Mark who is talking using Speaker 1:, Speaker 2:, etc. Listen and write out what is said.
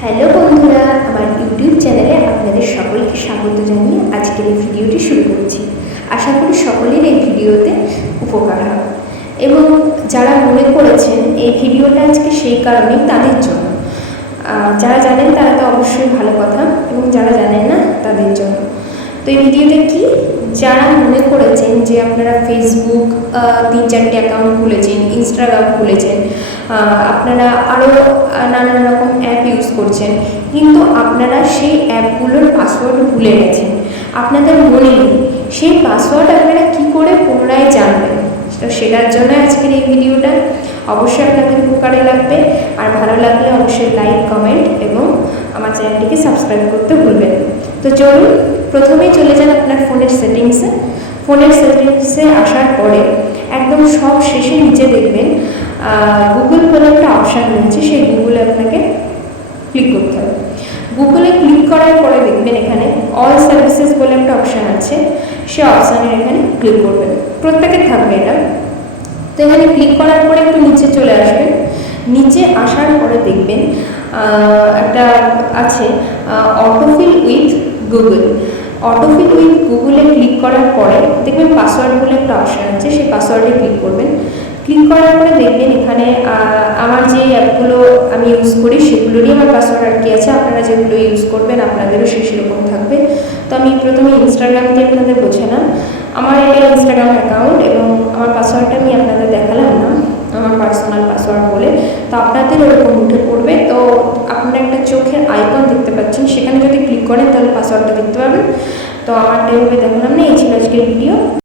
Speaker 1: Hello বন্ধুরা, আমার YouTube চ্যানেলে আপনাদের সকলকে স্বাগত জানিয়ে আজকের এই ভিডিওটি শুরু করছি। আশা করি সকলের এই ভিডিওতে উপকার হবে। এবং যারা মনে করেছেন এই ভিডিওটা আজকে সেই কারণেই তাদের জন্য যারা জানেন তারা তো অবশ্যই ভালো কথা, এবং যারা জানেন না, তাদের জন্য। তো এই ভিডিওতে কি? যারা মনে করেছেন যে আপনারা ফেসবুক তিন চারটে অ্যাকাউন্ট খুলেছেন ইনস্টাগ্রাম খুলেছেন আপনারা আরও নানান রকম অ্যাপ ইউজ করছেন। কিন্তু আপনারা সেই অ্যাপগুলোর পাসওয়ার্ড ভুলে গেছেন। আপনাদের মনে নেই, সেই পাসওয়ার্ড আপনারা কি করে পুনরায় জানবেন? তো সেটার জন্য আজকের এই ভিডিওটা অবশ্যই আপনাদের উপকারে লাগবে। আর ভালো লাগলে অবশ্যই লাইক কমেন্ট এবং আমার চ্যানেলটিকে সাবস্ক্রাইব করতে ভুলবেন তো চলুন, প্রথমেই চলে যান আপনার ফোনের সেটিংসে ফোনের সেটিংসে আসার পরে একদম সব শেষে নিচে দেখবেন গুগল বলে একটা অপশান রয়েছে, সেই গুগলে আপনাকে ক্লিক করতে হবে। গুগলে ক্লিক করার পরে দেখবেন এখানে অল সার্ভিসেস বলে একটা অপশান আছে, সে অপশানের এখানে ক্লিক করবেন। প্রত্যেকের থাকবে এটা। তো এখানে ক্লিক করার পরে একটু নিচে চলে আসবেন। নিচে আসার পরে দেখবেন একটা আছে autofill with Google autofill with গুগলে ক্লিক করার পরে দেখবেন পাসওয়ার্ড বলে একটা অপশান আছে, সেই পাসওয়ার্ডে ক্লিক করবেন। ক্লিক করার পরে দেখবেন এখানে আমার যে অ্যাপগুলো আমি ইউজ করি, সেগুলোরই আমার পাসওয়ার্ড আর কি আছে। আপনারা যেগুলো ইউজ করবেন, আপনাদেরও সে সেরকম থাকবে। তো আমি প্রথমে ইনস্টাগ্রাম দিয়ে আপনাদের বোঝালাম আমার এটা ইনস্টাগ্রাম অ্যাকাউন্ট এবং আমার পাসওয়ার্ডটা আমি আপনাদের দেখালাম না। আমার পার্সোনাল পাসওয়ার্ড বলে। তো আপনাদের ওরকম উঠে পড়বে। তো আপনারা একটা চোখের আইকন দেখতে পাচ্ছেন। সেখানে যদি ক্লিক করেন, তাহলে পাসওয়ার্ডটা দেখতে পাবেন। তো আমারটা এভাবে দেখালাম না, এই ছিল আজকের ভিডিও